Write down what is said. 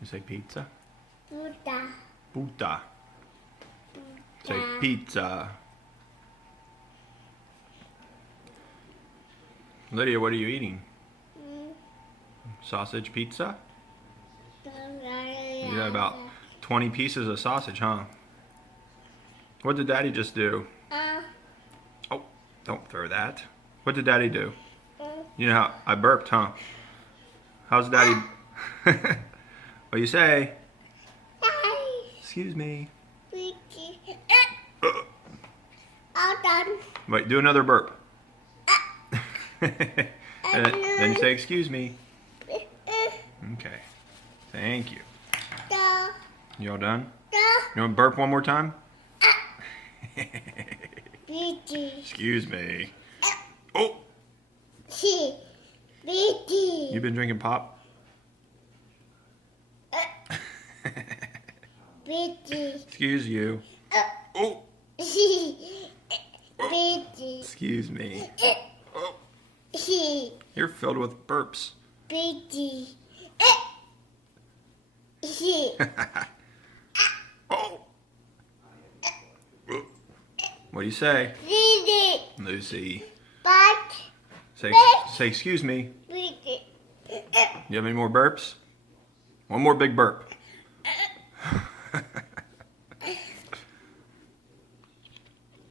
You say pizza? Buddha. Buddha. Say pizza. Lydia, what are you eating? Sausage pizza? You got about 20 pieces of sausage, huh? What did Daddy just do? Oh, don't throw that. What did Daddy do? You know how I burped, huh? How's Daddy? What you say? Excuse me. All done. Wait, do another burp. Then you say, excuse me. Okay. Thank you. You all done? You want to burp one more time? Excuse me. Oh! You been drinking pop? Excuse you. Oh! Excuse me. Oh. You're filled with burps. Oh! What do you say? Lucy. Say excuse me. You have any more burps? One more big burp.